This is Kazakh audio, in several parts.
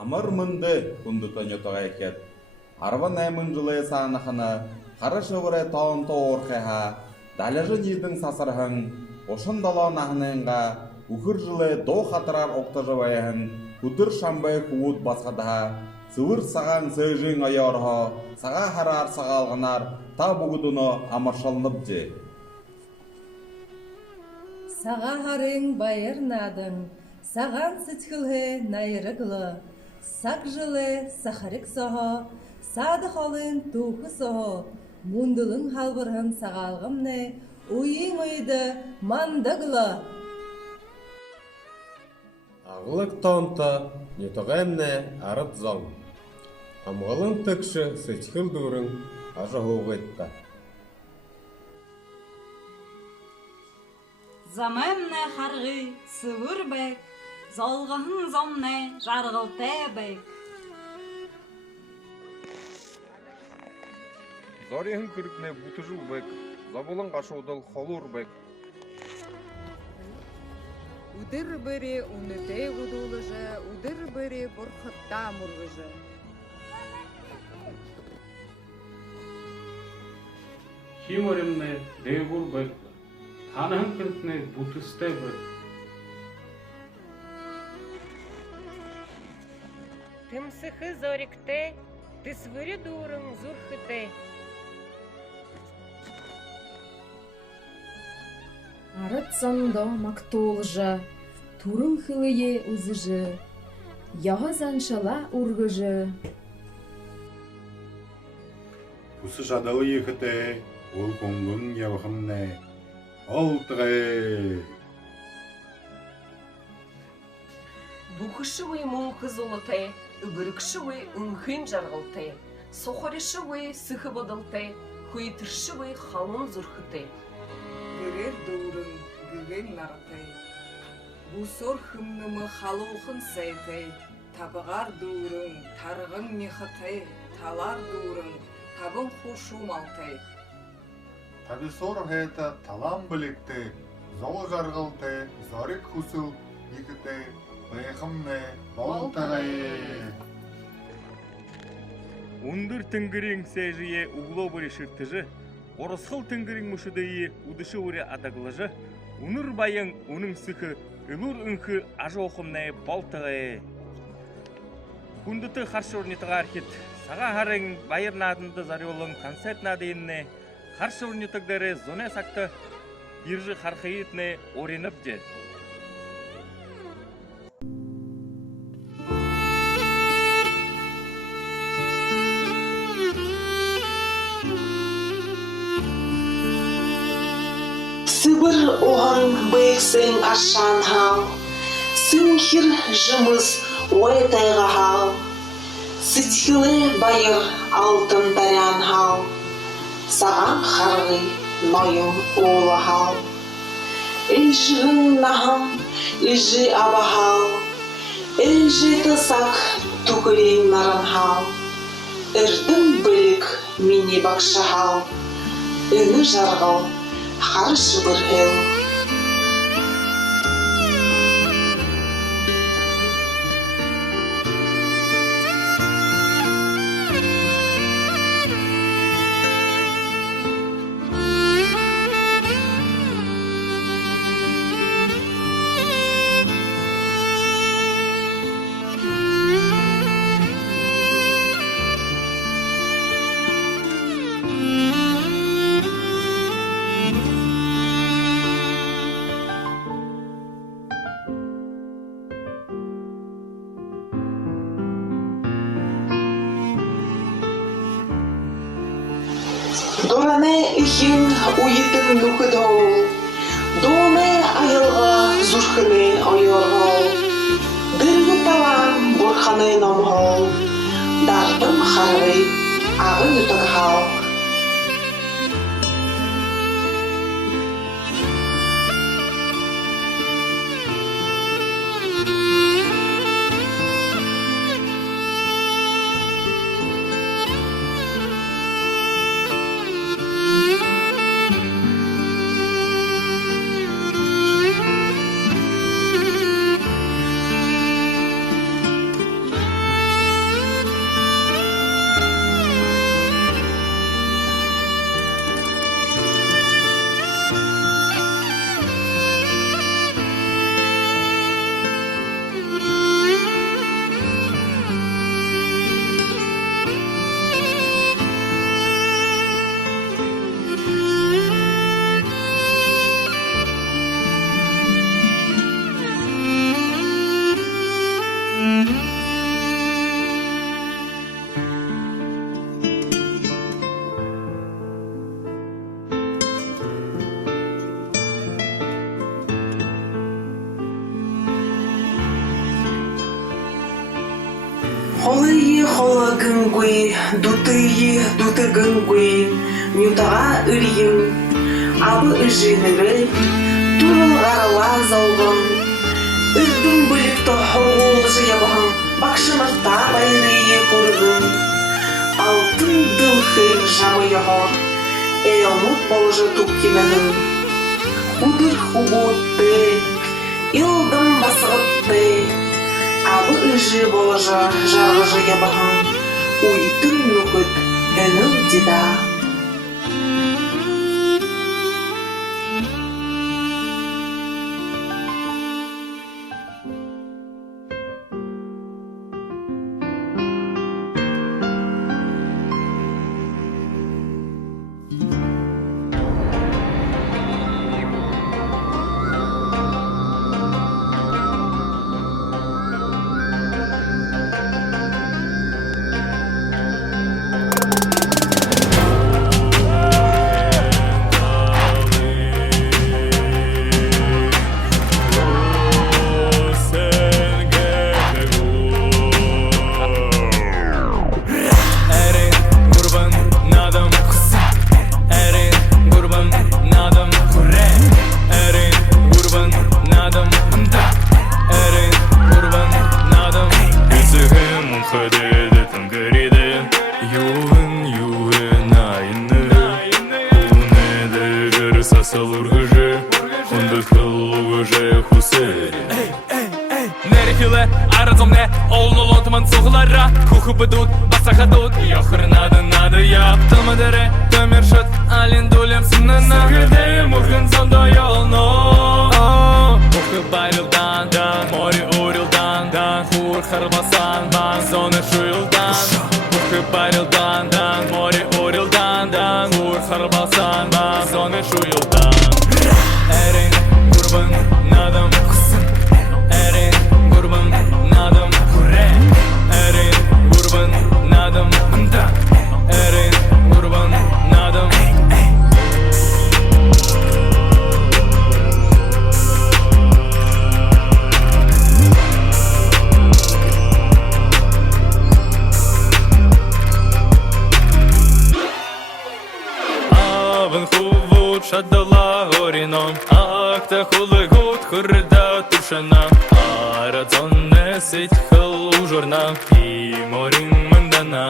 Амыр мынды күнді төнетіға екет. Арван әмін жылы сағынықыны, қары шығыры таунты орқыға, дәліжі нейдің сасырғын, ошын далан ағыныңға, үхір жылы до қатырар оқтажы байығын, күтір шамбай күуд басқадыға, сывыр саған сөйжің айарға, саға харар сағалғынар, та бұғыдыны амаршалынып же. Саға харың байырнадың, саған сітхілі найырығылы, сақ жылы сақарық соғы, сады қалын туқы соғы, мұндылың халбырғын сағалғымны, ұйың ұйды мандығылы. Ағылық таунта нетоғамне арыт зон. Амғылың түкші сетхіл дұрың ажы ғуғытта. Замемне харғы сывыр бәк, залғығын зомне жарғылты бәк. Зарияхын күрікне бұтыжыл бәк, забылың қашудыл холур бәк. Удыр бірі уныте ғудулыжы, удыр бірі бұрқытта мұрғыжы. Химоремне дейгур бәк, танығын күрікне бұтысты бәк. Тымсыхы зорикте, ты свыры дурың зурхыте. Арыт зондо мактолжы, турын хылые узыжы, яғы заншала ургыжы. Усы жадалы ехіте, ол коңгын явықымне, олтығы. Бухышывы мұңқы золыте, үбірікшывы үңхін жарғылте, соқырышывы сықы бадылте, хуйтыршывы халын зұрхыте. Гүгер дұрың, гүгер нартай. Бұсор хымнымы халуқын сәйтай. Табығар дұрың, тарығын мехатай. Талар дұрың, табын хушу малтай. Табы сор хэта талам білікті, зол жарғылты, зарик хусыл екіті, байқымне болтығы. Ундыр тыңгырың сәжие угло бұры шыртыжы, орысқыл тыңгырың мұшыдайы удышы өрі адағылыжы, уныр байың оның сықы, үлір үнкі ажы оқымнай болтығы. Күндіті қаршы орнетіға архет, саға харың байыр надынды зарелың концерт надыйынны, қаршы орнетігдері зоне сақты, ержі қарқайытны ореніп же. Сыбыр оғын бейксен ашан хал, сыңхир жымыз ой тайға хал, сытхилы байыр алтын тарян хал, саған харғы нойын олы хал. Эльжігін нахым, эльжі аба хал, эльжі тысак түкілен нарын хал, үрдің білік мені бақшы хал, үні жарғыл, харшы бір хел. Доране ихин уйытын нүкідол, доне айылға зұрхыны ойорғол, біргі талан борханы номғол, дардым харвы ағын үтігхал. Холые хола гынгуи, дутые дуты гынгуи, нютага ырьын, абы ыжиныры, турыл гарала залгын, үрдүн бөлікті хорголжы ябағын, бақшымақта байрые көргін, алтын дылхы жамы яғыр, элмут болжы туккинығын, худыр хугутты, илдым басығытты, абы ыжы болжы жарғыжы ябағын, уйтын нүкіт әнің дида. Нерехиле, аразомне, олнолотман соглара, куху бедут, басахадут, йохр надо я. Тамадере, тамершат, алиндулем сынына, сыргыде, мухын зонда йолно. Мухы барилдан, море урилдан, хур харбасан, зоны шуилдан. Мухы барилдан, море урилдан, хур харбасан, зоны шуилдан. Эрин, гурбан, надам, Эрин, гурбан, надам, Эрин, гурбан, надам, Эрин, гурбан, надам. Авен хувут шаддала горином, акта хулы гуд хурда тушана. Аразонне сеть хыл ужурна, и морин мандана.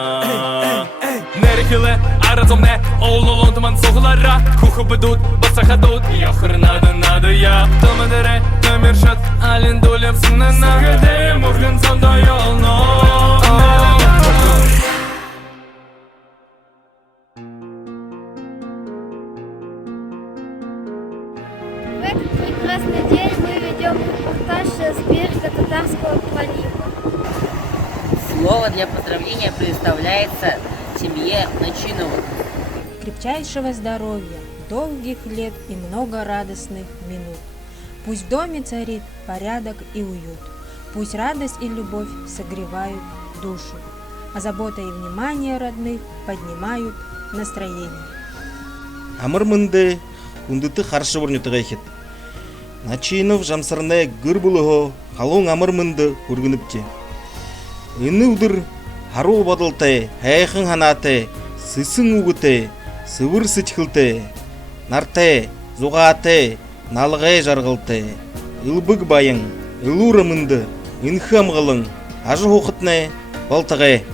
Нерехиле, аразомне, олнолонтман соглара, куху бедут, басахадут, йохр надо я. Тамадере, тамершат, алиндулем сынына, сыргыде, мухын зонда йолно. В этот прекрасный день мы ведем репортаж с берега Татарского пролива. Слово для поздравления предоставляется семье Начиновых. Крепчайшего здоровья, долгих лет и много радостных минут. Пусть в доме царит порядок и уют. Пусть радость и любовь согревают душу, а забота и внимание родных поднимают настроение. Амырмынды күндіті қаршы бұрнеті ғайхет. Начинов жамсырны гүр бұлығы қалуң амырмынды көргініпте. Үні ұдыр хару бадылты, әйхің ханаты, сысын ұғыты, сывыр сычхылты, нарты, зуғаты, налғай жарғылты, ұлбык байың, ұлурымынды, үнхам ғылың, ажы оқытны, балтығы.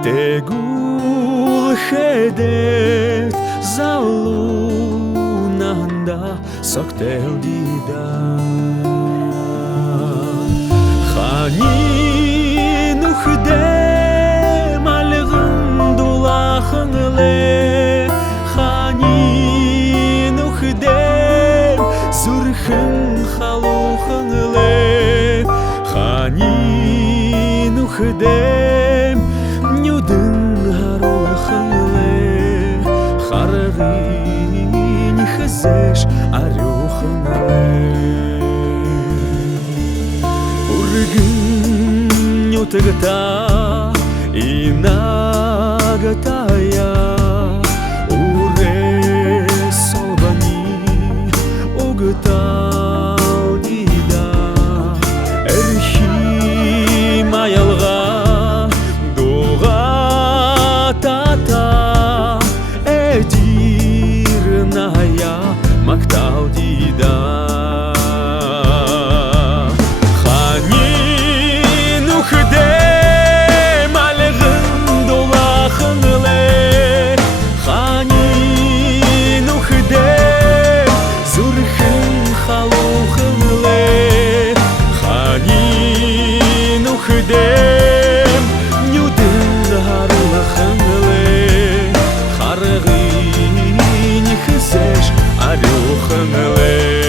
Tegul hedet zalunanda saktel didan Khani nukhdem alghandulakhangle Khani nukhdem нухдем нюдын гароханле харгын хзеш арюханле ургын нютгта инагатая уре солбани угтал дида эрхи маялга дуга тата эдирная мактал дида хани нухде Dem nüdün harlаханле харгын хзеш арюханле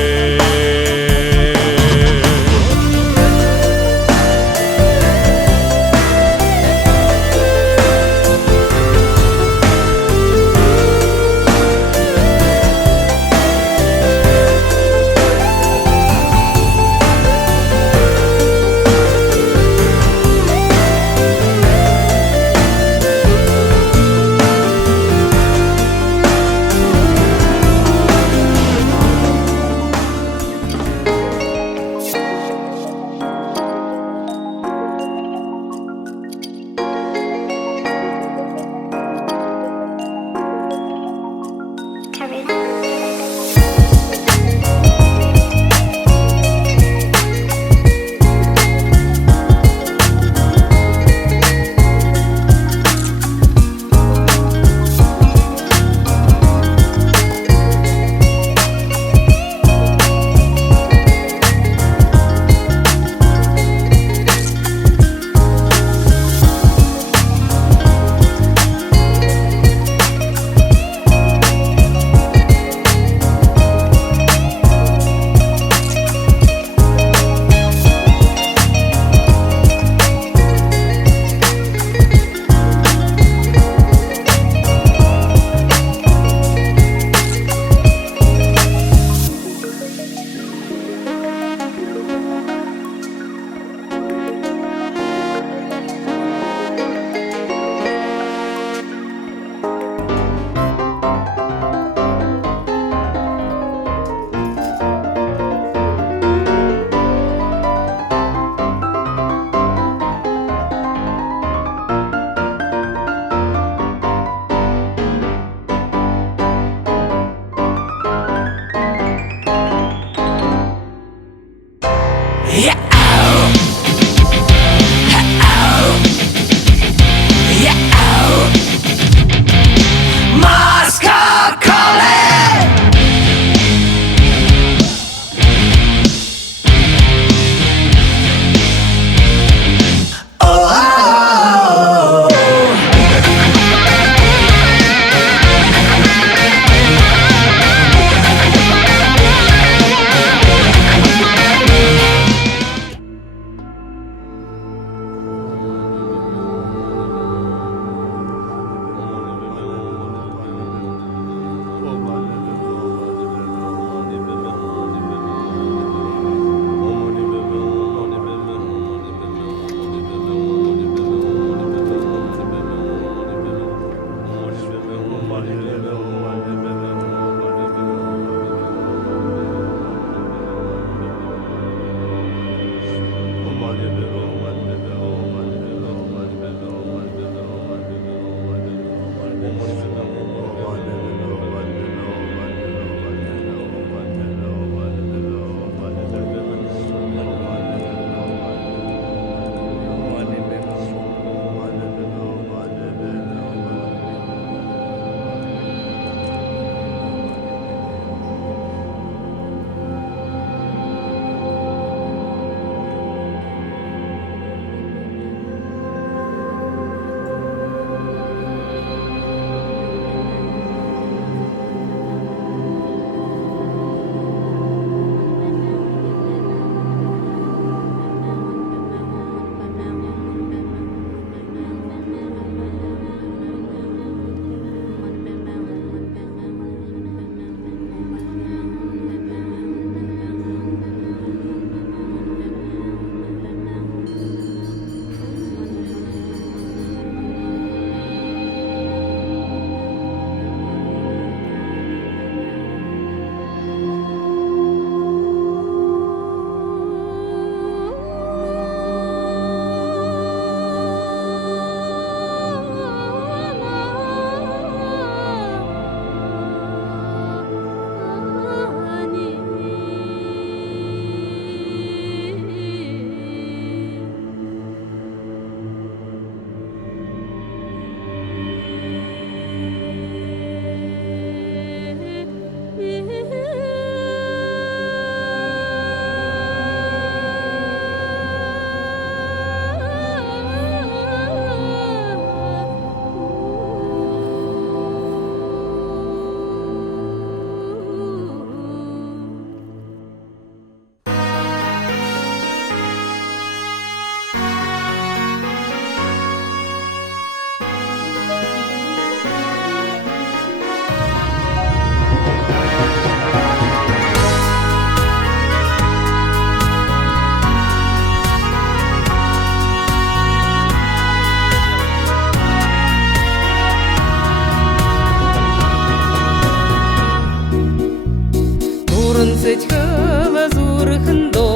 сычхыл зурхындо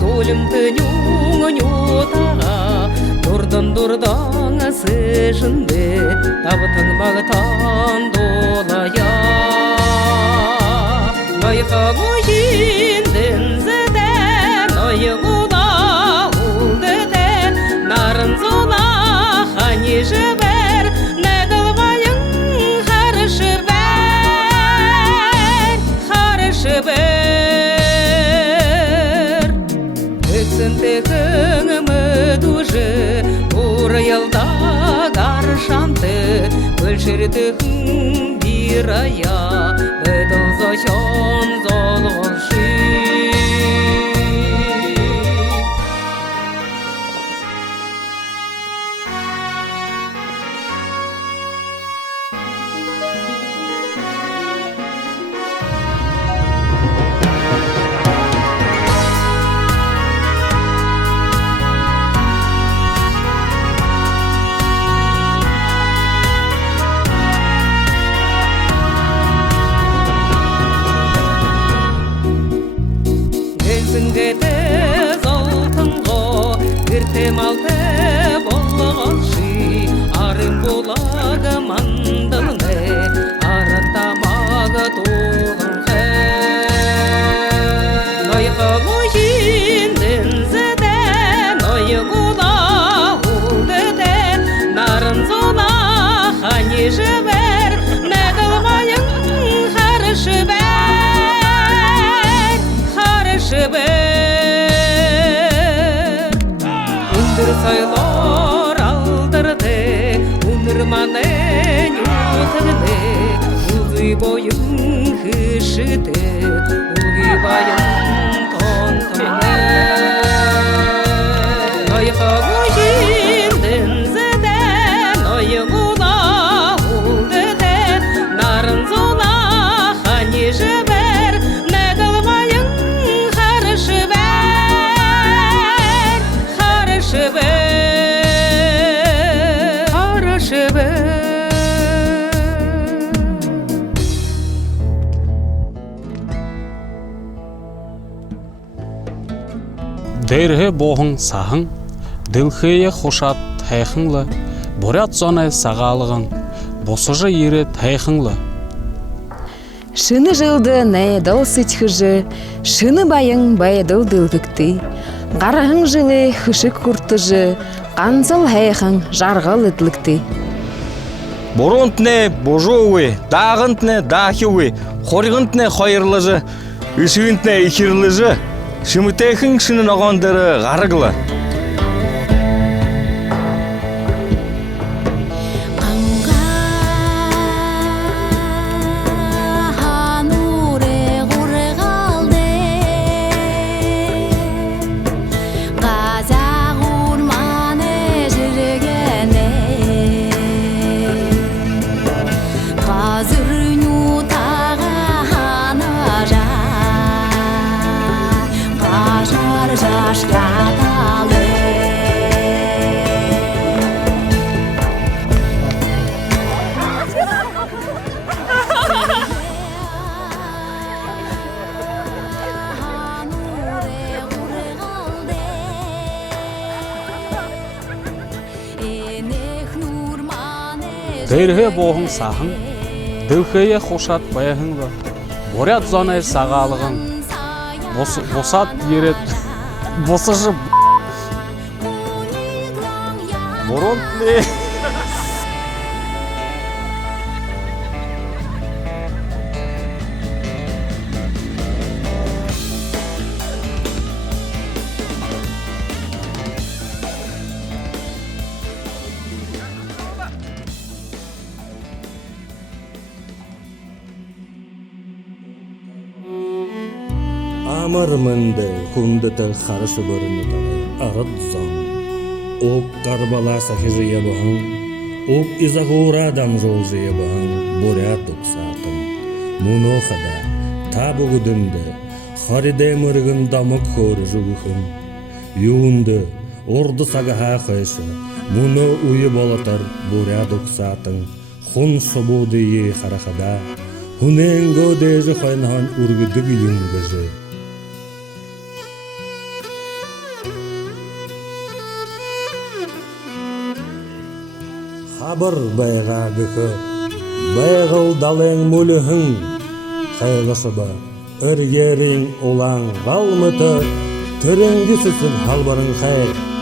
долым тынюңню тага дурдан сыжынды табытың бағытан долая Найха мойинден зеден ойгула улдыде нарын зола хани жібер негылбайың харышы бер өксін текің мүдужы бұр елда гаршанты бөлшірдігің bir aya bedel zoşan zolğuşi Gete zoltıngo Gırtemalte bolğanşi Arın bulağı mandılne Aratamağı tuğun he Noyga mojindin zeden Noygula uldede Narın zola hani jıver Negılmayın harışı Ündür saylar aldırdı Undırmanın yutırdı Uzuy boyun hışıdı Ugi bayın tontımı Noyha mojindin zeden Noygula uldıdı Narın zola hani jıver Negılmayın Дерге боғың сағың, ділхeye хошат тайхыңлы, борят зонай сағалығың, босыжы ері тайхыңлы. Шыны жылды найдал сычхыжы, шыны байың байдыл дылгыкты. Гарахың жылы хышык куртыжы, қанзыл хайхың жарғал ытлыкты. Борунтне божуы, дағынтне дахиуы, хорғынтне хайырлыжы, үшігінтне икирлыжы, шымытайхың шынын оғандыры ғарығлы. Дерге боғың сағың, ділхeye хошат байығыңлы, борят зонай сағалығың, босат ерет, босыжы Борунтне Амармынды хундыты харышы бөрінді арыд зон. Оп карбала сахижия бұғын, оп изағурадан жолжия бұғын, борят ұқсатын. Мұнохада, табы күдімді, хариде мұрғын дамық хоры жүгіхін. Юынды, орды сағаға қайшы, мұны уйы болатар борят ұқсатын. Хун собуды ей харахада, Hunengo deze haynahan urgudu yüngüzü. Haber bayga gıkı, baygıl daleng mulühün, haylasıba, örgerin olan galmıtı, türüngüsüsün halbarın hayr.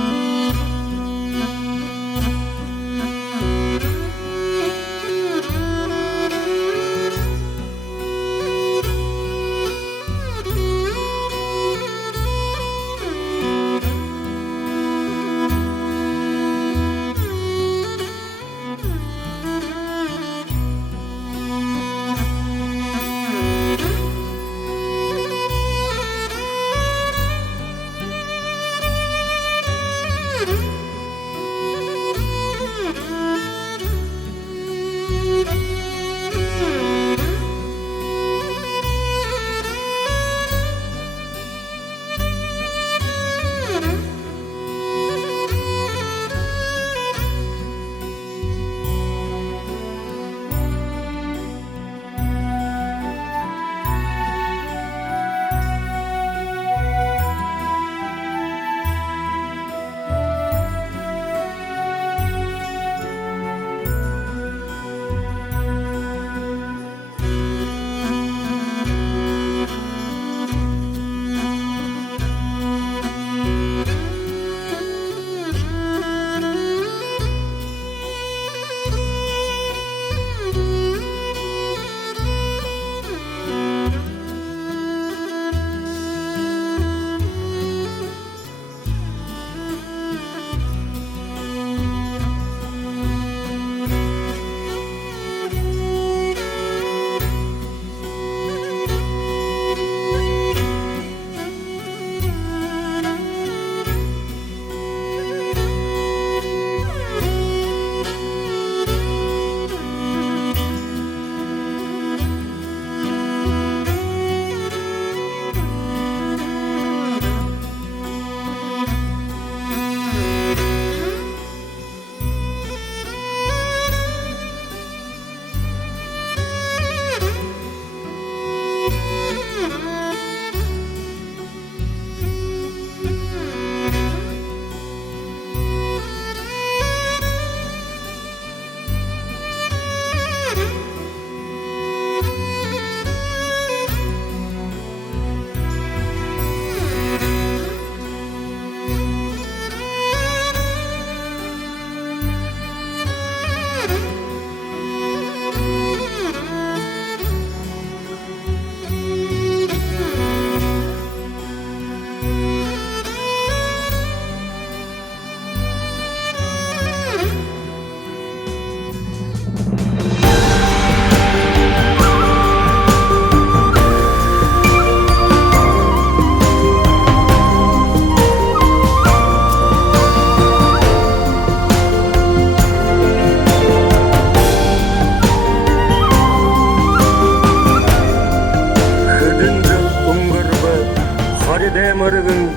Demirigen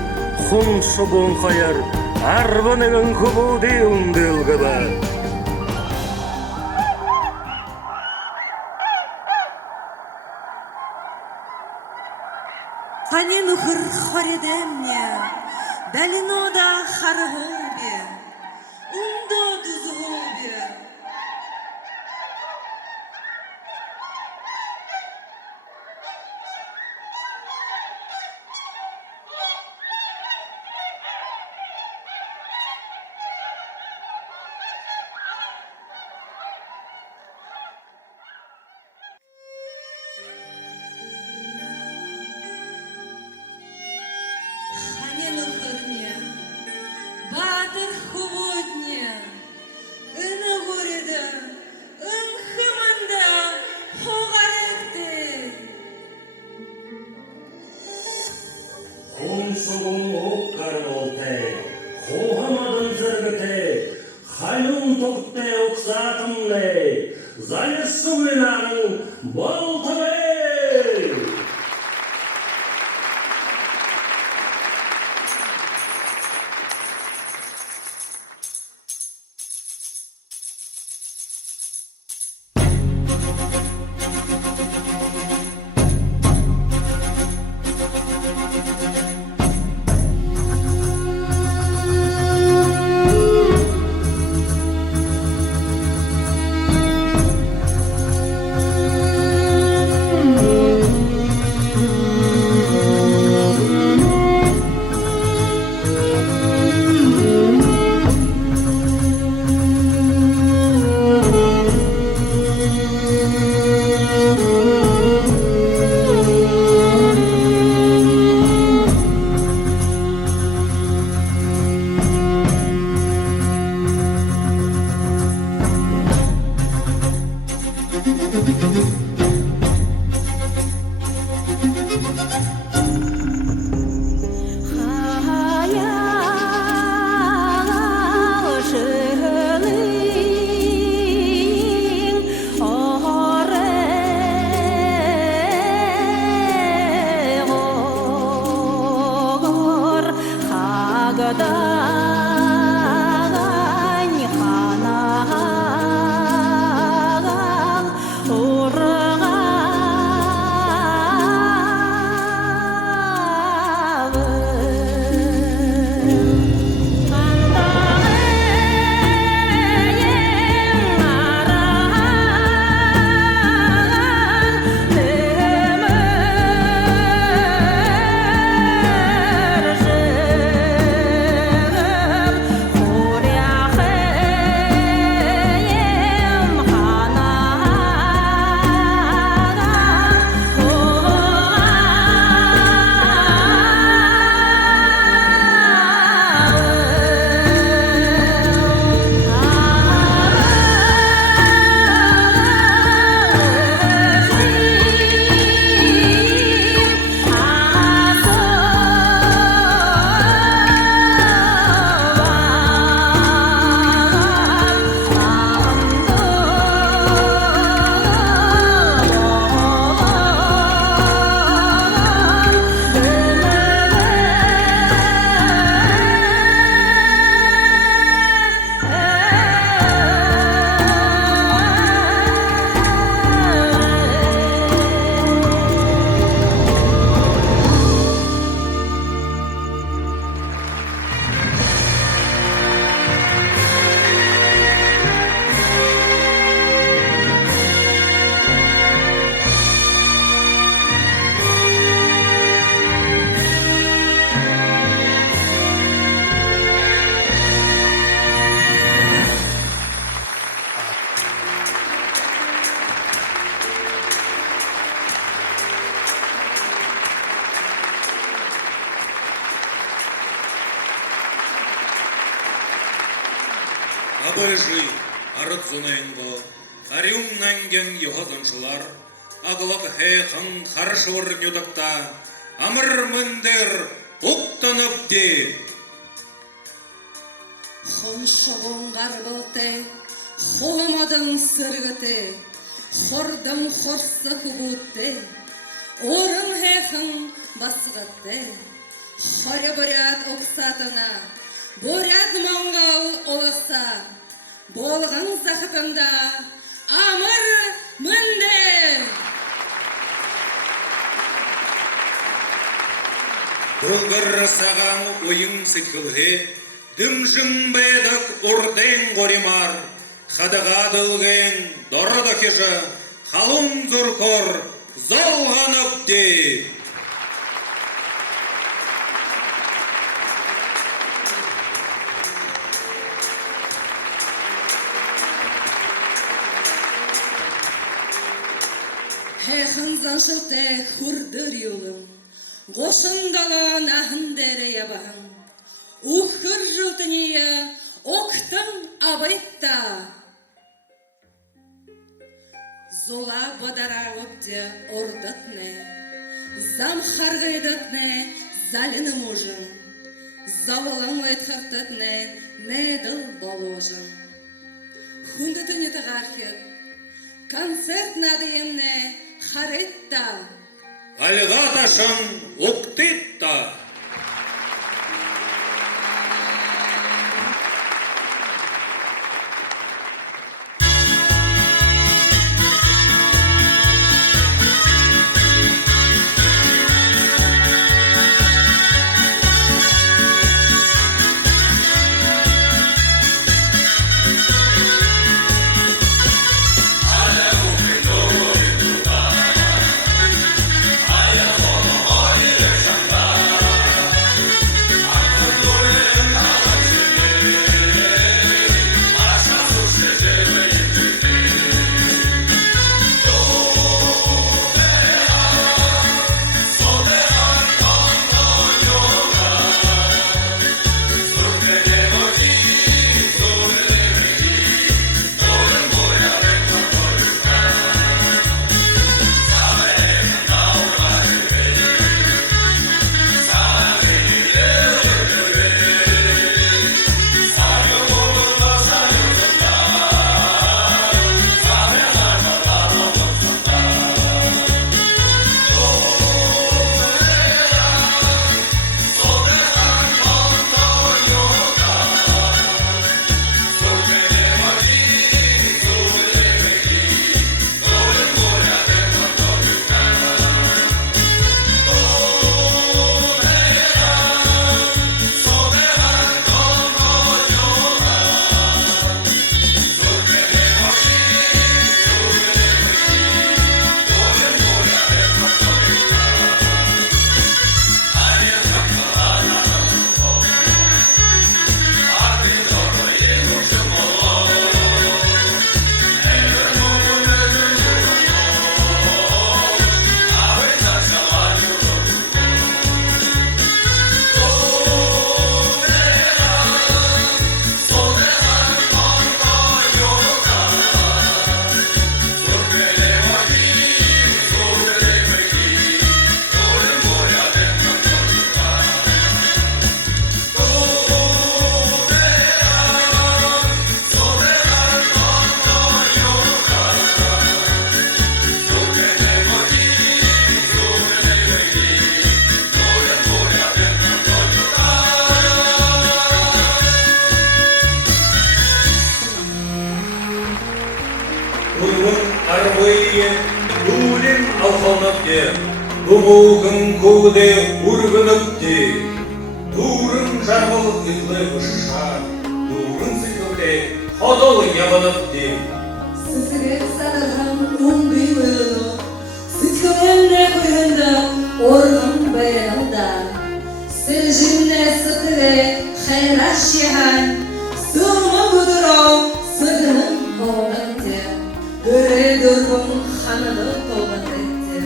hun şubun hayar arbanıgın kubudi undilgıba. Ханен ухыр харедемне, далино да харголбе, ундо дузголбе. Батыр хубудне, ыны гореда, хыманда, хогаректе. Хун шубун оккар болте, хохамадын зыргыте, халюн токте оксатымне, залесумлинанын болтабе. Абыжи, арыт зунайынғы, қариун нәнген йоғазаншылар, ағылық хейқын қаршывыр нюдықта, амыр міндер ұқтанып де. Хоншығын ғарбылты, холамадың сырғыты, хордың хорсы күгітті, орын хейқын басғытты, хоры бұрят оқсатына, бұрят маңғал оласа, болған зақытында амыр міндер. Долгыр саған ойың сетхілге, дүмжің бәдік ұрден ғоримар, қадыға дылген дұрыды кеші, қалың зұркор залғанып де. Хейхын заншылты хурдыр юлым, Гошындалан ахындere ябан, ухыр жылтыния октым абайтта. Зола бадарағыпте ордатне, зам харгайдатне заліні можын, завалам айтхақтатне неділ боложын. Хундытыне тағархет, концерт надыемне харетта. Альгаташын уктитта. ие өлең алқынып де, бұмылғын көуде үргініп де, дұрын жарғылық ұйлы ұшыша, дұрын сікілде қодыл ябынып де. Сізгер садырғам ұңғи ұйлы, Сыткылемне көйінді орғын баялда, Сілжімне сытыры қайраш жиған, Сылмы бұдырау сығының қолғынды, Көре дұрғын қаныды толғынды,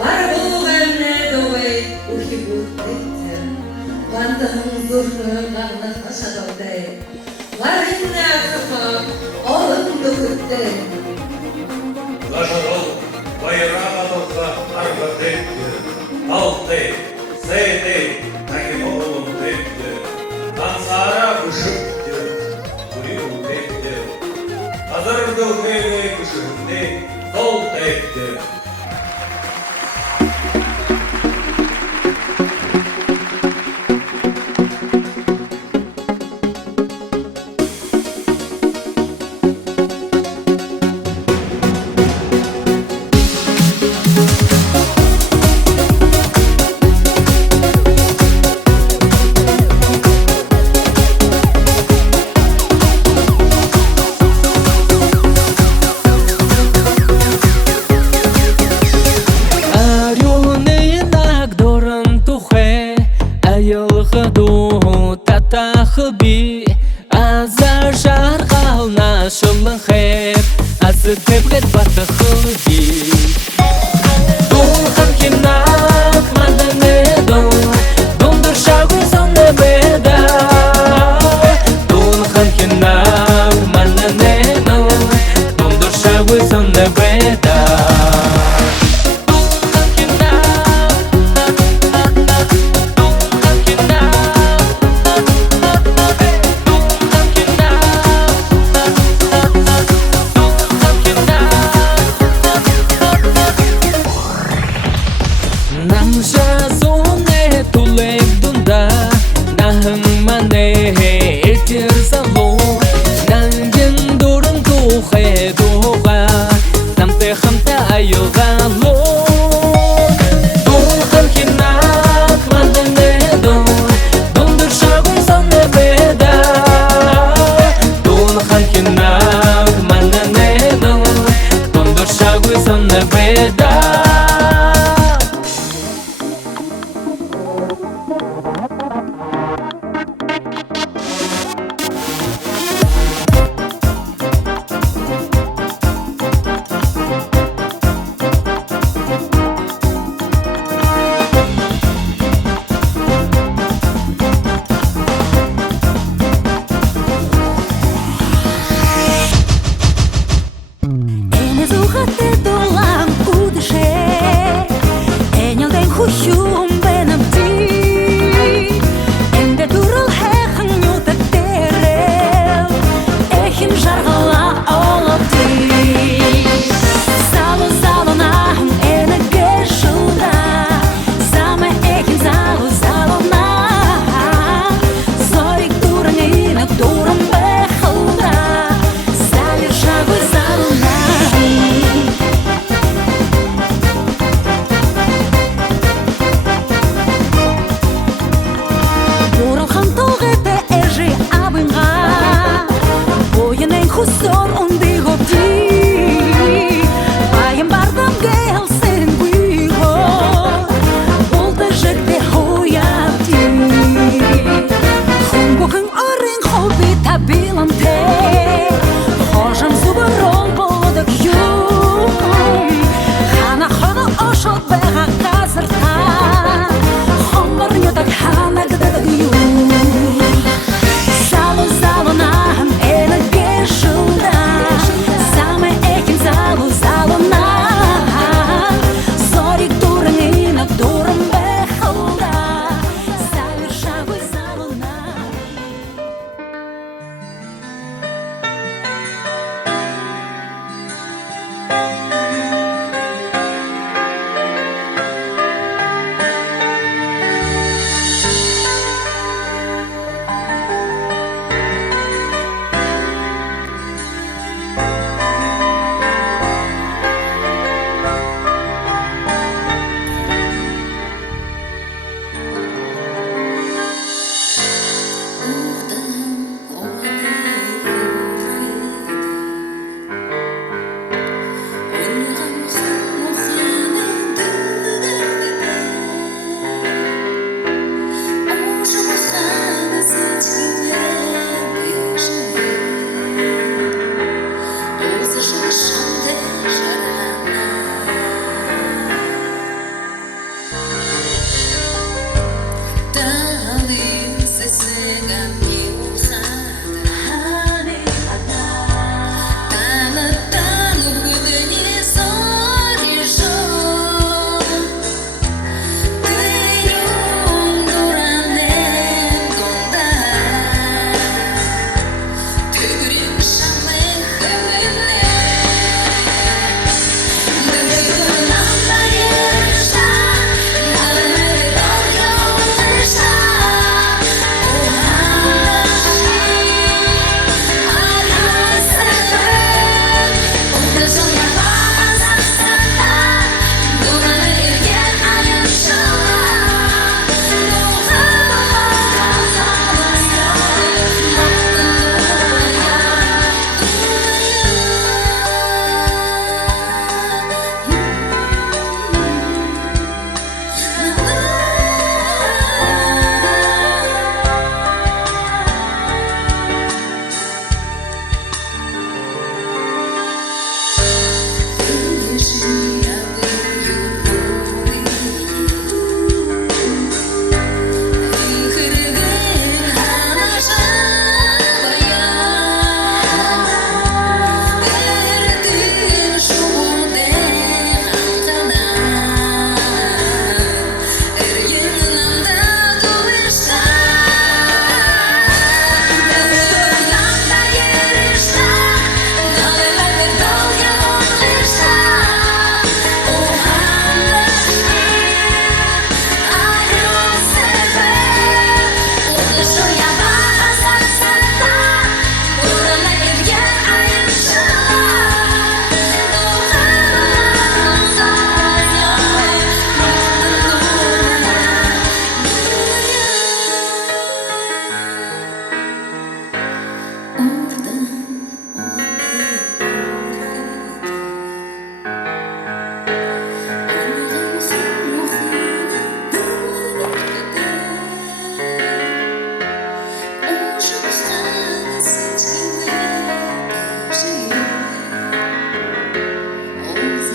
Бар болғанне доғай ұхи бұдды, Бандығын зұрғы ғағлық жадалды, Ларынна қықы олыңды күтті. Лажарыл байрам атылға арғы текті, Алты, сейті, тәкен оғылым текті, Тансара күшікті, күрі текті, Қазырды көйлі күшігінде сол текті.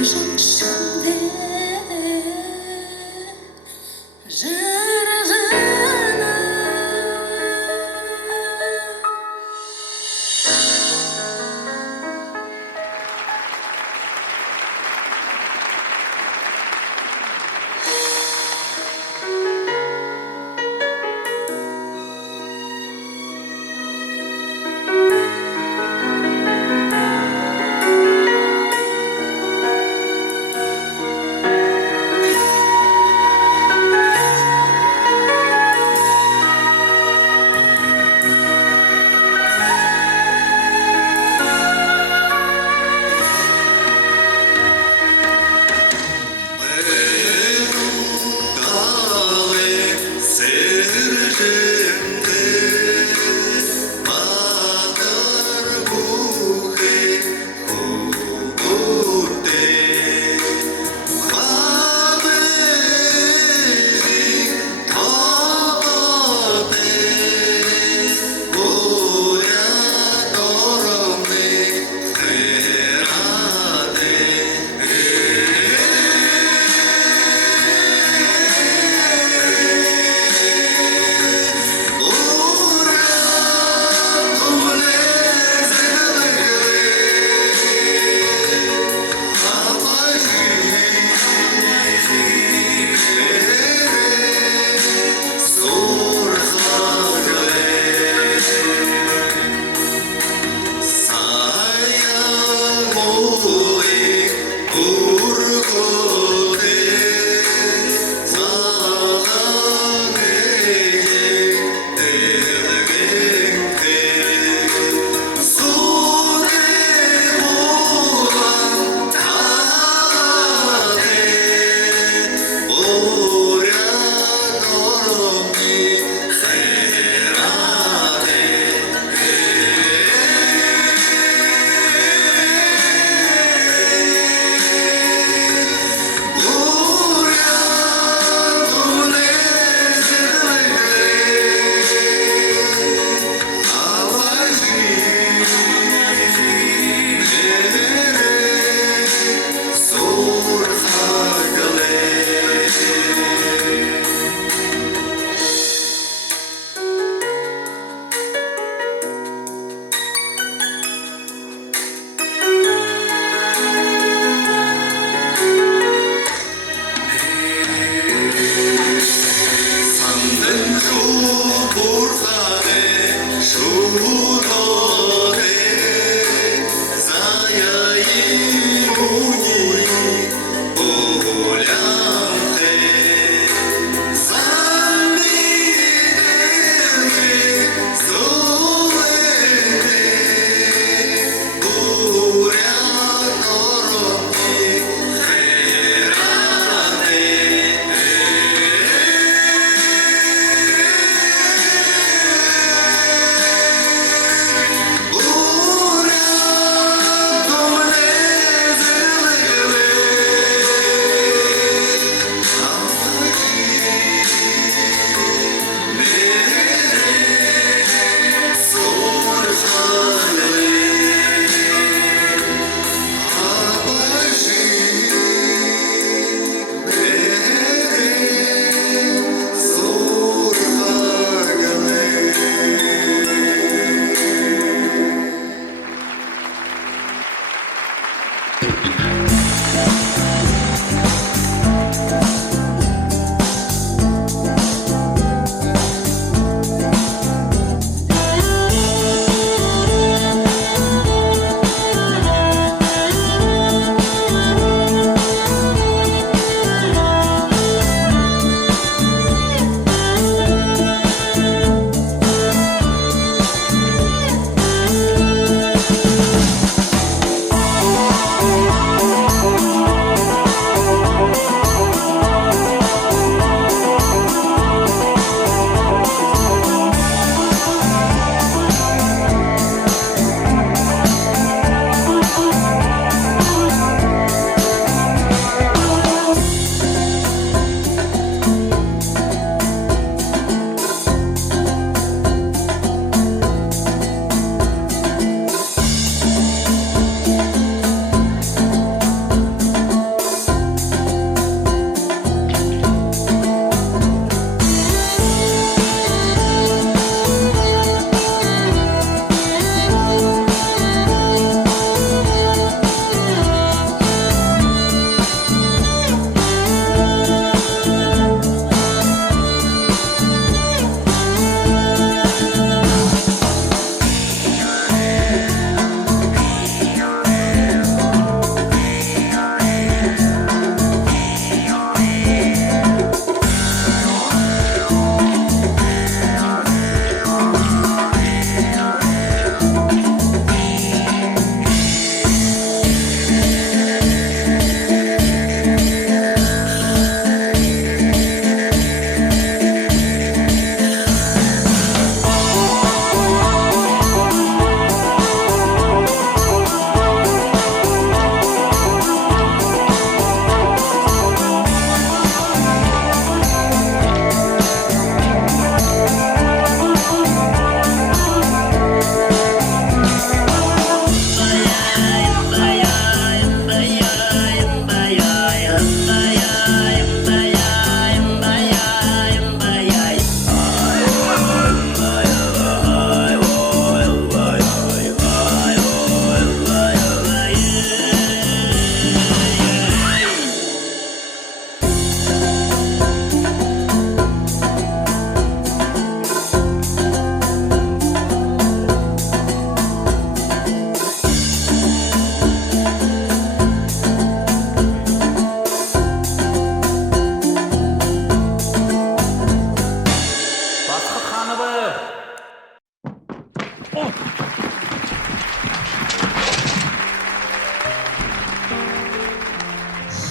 жаншымды жарығына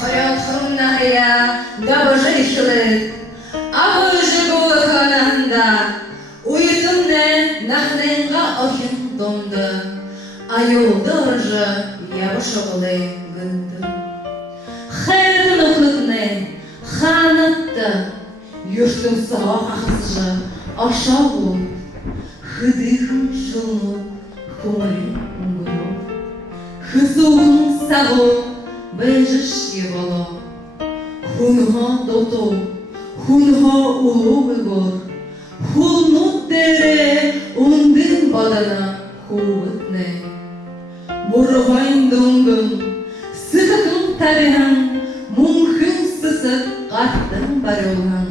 Хорятхымнахия габыжышлык, абыжы болықананда, уютымны нахненға охин донды, айолды ұржы ябышығылы гынды. Хайрын ұқлықны ханытты, юртым саға қақысыжы аша бол, хыдыхын жылны көңілін ұңғыну, хызуғын сағыл бәжіш ебалы, хунға доту, хунға ұлы бұғыр, хунут дәрі ұндың бадана хубытны. Мұрғайын доңғын, сықықын тарихын, мұңқын сысық қаттың бары олған.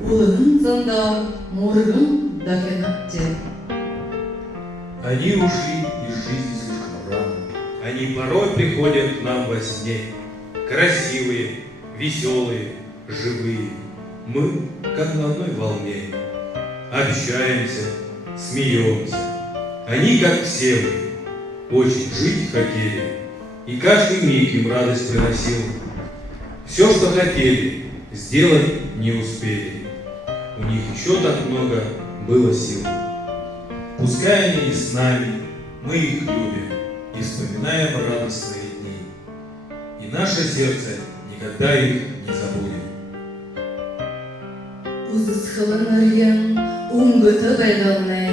Улығын зонда мұрғын дакенатте. Они ушли из жизни слишком рано. Они порой приходят к нам во сне. Красивые, веселые, живые. Мы, как на одной волне, общаемся, смеемся. Они, как все мы, очень жить хотели, и каждый миг им радость приносил. Все, что хотели, сделать не успели. У них еще так много было сил. Пускай они и с нами, мы их любим и вспоминаем радостные дни. И наше сердце никогда их не забудет. Узысхылынырген уңгыты байдалны,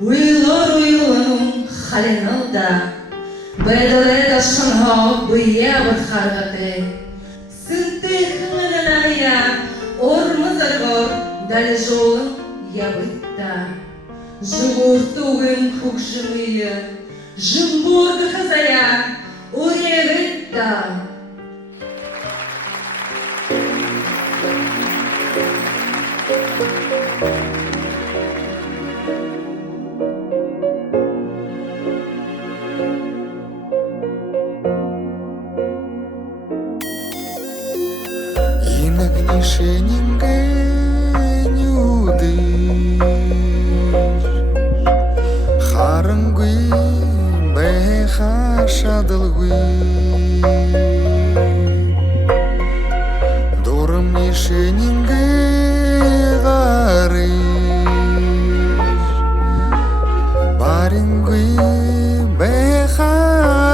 уйлар-уйланың халин алда, байдалы дашқанға бұйя бұтқарғаты. Сынты қыңырын ая, ормызырғыр дәл жолын ябытта. Жығыр туғын көк жымыйы, жымбұрды қызая, орегітта. Нишенинге нюдыш Харангуи бэха шадылгуи Дорым нишенинге гарыш Барингуи бэхарагуи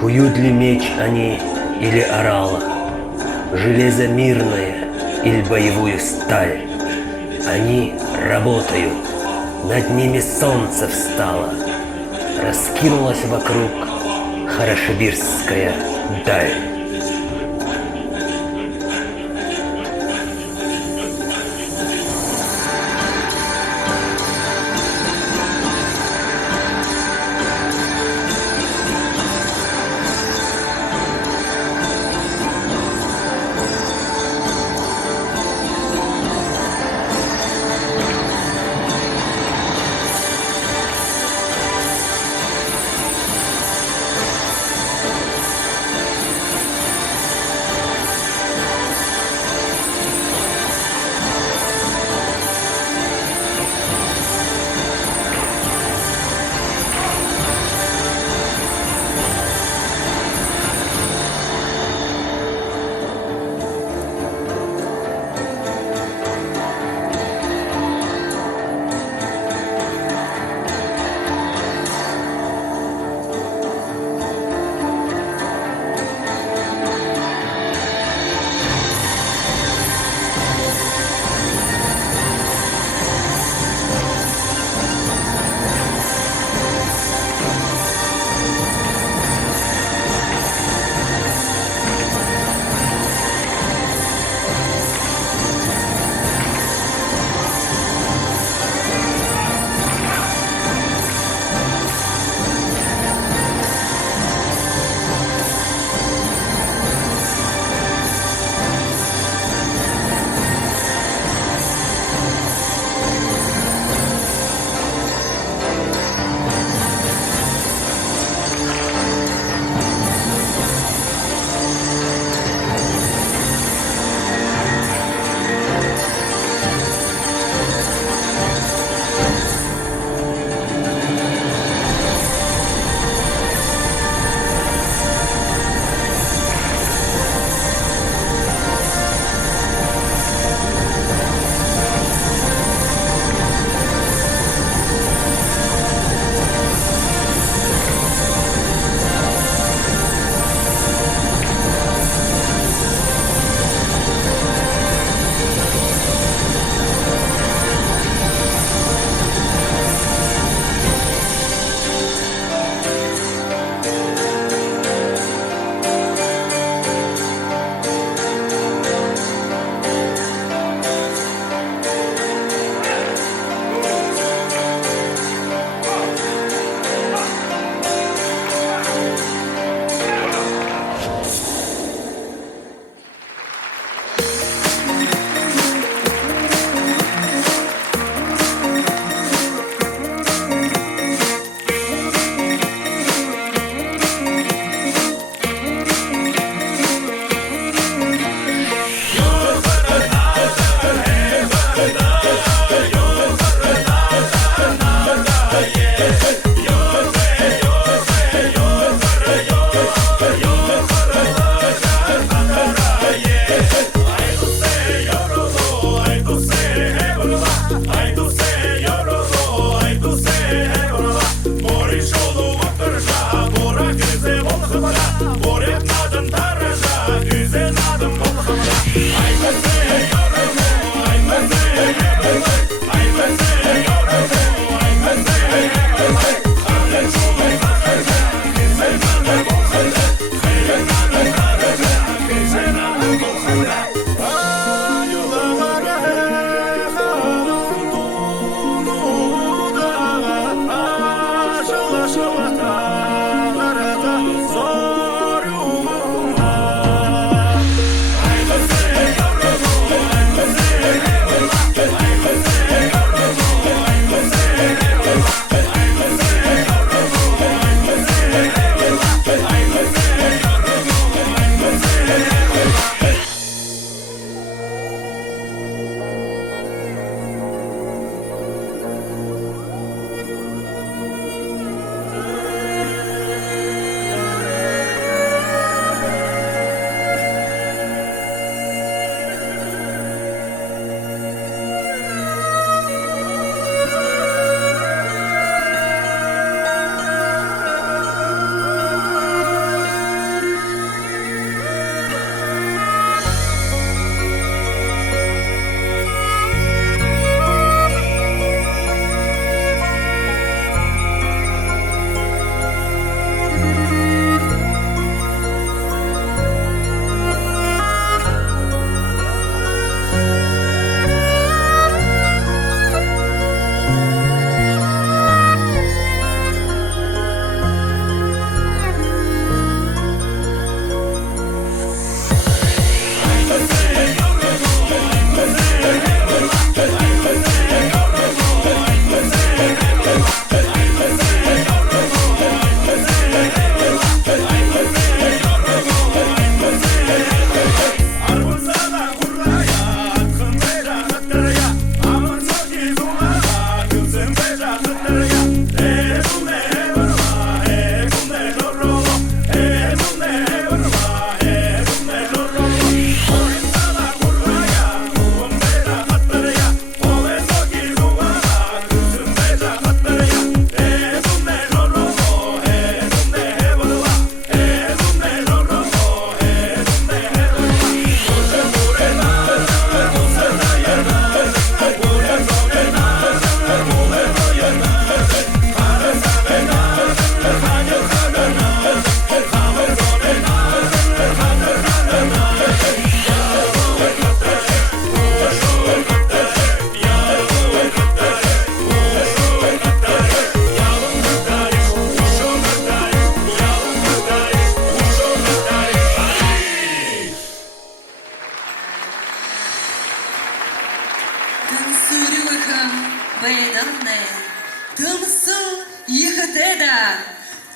Куют ли меч они или орала, железо мирное или боевую сталь? Они работают, над ними солнце встало, раскинулась вокруг Хорошебирская даль.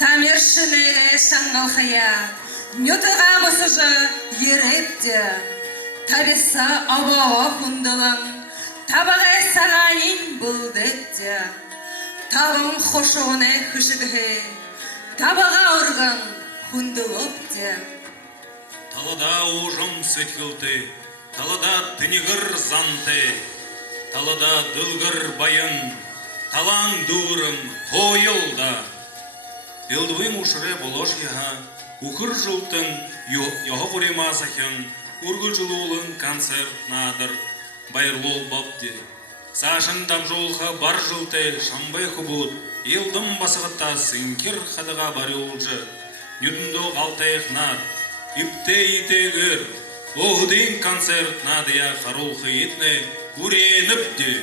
тамер шинеге шаңғалхая, нютыға мұсыжы ерепте, табеса абаға құндылың, табаға сағанин бұлдетте, табың қошуыны күшігігі, табаға ұрғын құндылыпте. Талада ужым сетхілті, талада тінігір занты, талада дылгыр байын, талан дұрым қойылда. Елдуын ұшыры болош яға, ұқыр жылтын яғы құрема сақын, үргіл жылуылын концерт надыр, байырлол бапты. Сашын дамжолға бар жылты, шамбай құбуд, елдім басығытта сыңкер қадыға бары олжы, нүдінді қалтайық над, ипте итегір, оғден концерт надыя қарулқы етіне үреніпті.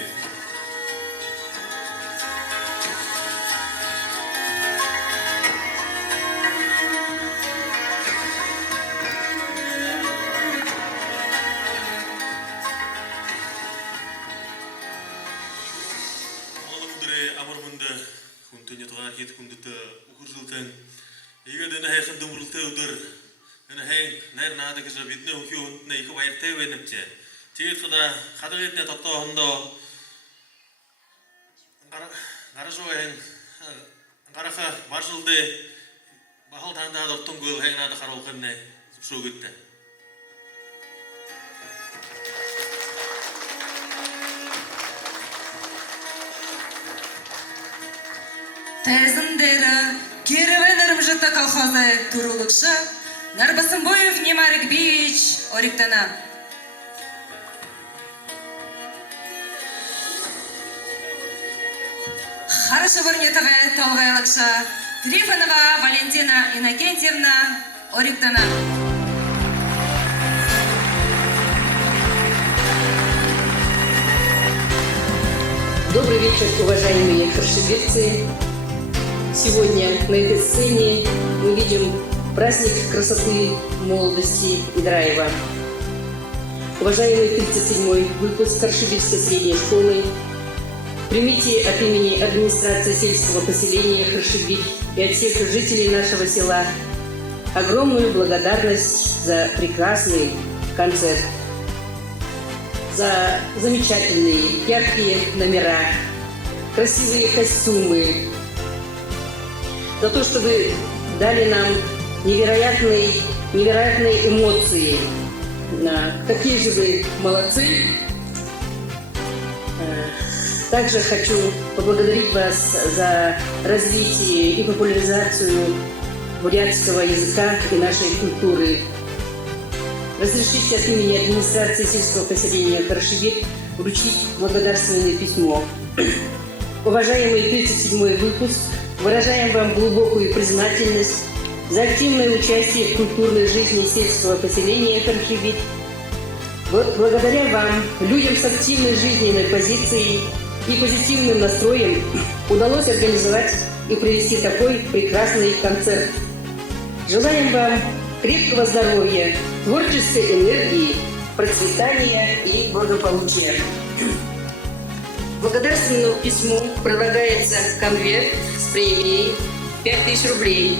Ет күндіті ұқыр жылтын, егерден әйқын дұмырылты ұдыр, әні әйін нәр нады кізі бетіне ұқи ұнтына екі байырттай өйніпте. Тейіт қыда қадық етіне тапта ұғында ғары жоғы әйін ғарақы бар жылды бағыл таңда дұрттың көл әйін ады қара ұқыріне сұпшау кетті. Тәзіндері керуен ұрымжыты колхозы тұрулықшы Нарбасымбоев Немарик Бич Ориктана. Хорошо вырнетігі талғайлықшы Трифонова Валентина Иннокентьевна Ориктана. Добрый вечер, уважаемые харшеведцы. Сегодня на этой сцене мы видим праздник красоты, молодости и драйва. Уважаемый 37-й выпуск Харшеведской средней школы, примите от имени администрации сельского поселения Харшевик и от всех жителей нашего села огромную благодарность за прекрасный концерт, за замечательные яркие номера, красивые костюмы, за то, что вы дали нам невероятные эмоции. Какие же вы молодцы! Также хочу поблагодарить вас за развитие и популяризацию бурятского языка и нашей культуры. Разрешите от имени администрации сельского поселения Харшевик вручить благодарственное письмо. Уважаемый 37-й выпуск, выражаем вам глубокую признательность за активное участие в культурной жизни сельского поселения Харшевик. Благодаря вам, людям с активной жизненной позицией и позитивным настроем, удалось организовать и провести такой прекрасный концерт. Желаем вам крепкого здоровья, творческой энергии, процветания и благополучия. Благодарственному письму прилагается конверт с премией 5000 рублей.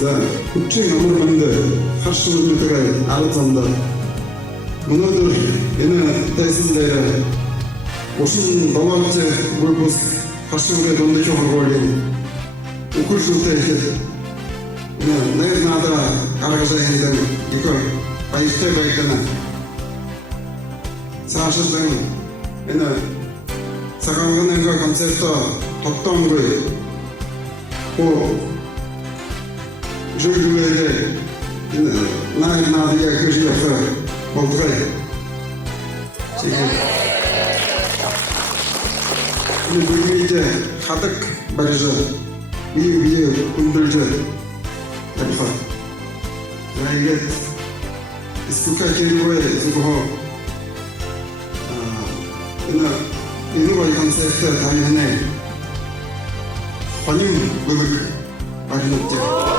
За үчиг амар манд харшуултайгаа алг замдаа өнөөдөр энэ тайсан дээр усан даваач бүрбус харшуулгын дундаж хөргөөлөө үхэршүүлтэй нэр надаа аргасаа хийдэг ихо баяртай байгана цаашаа энэ цагаан концерт тогтоомгүй Жургулերը նայնադիա քրիոֆը մոդրե Նույնիսկ հատակ բարեժը բիու կունդրժը դեպա Նայգետ Իսկուկա քերուե զուգո Նա 이누바이 감사했다 다리하네 환영 음악 마리노띠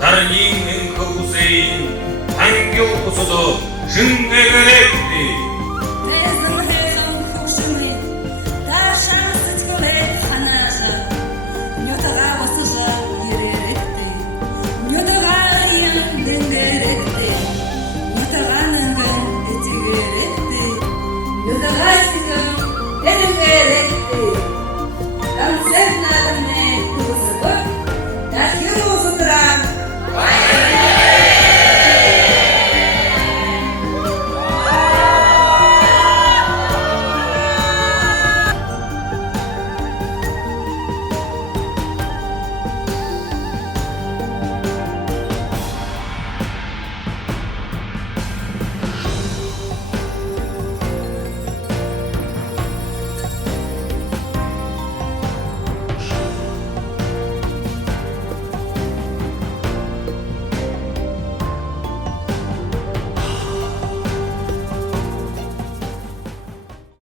다른 인행 거우세인 한교 고소도 증대가 했니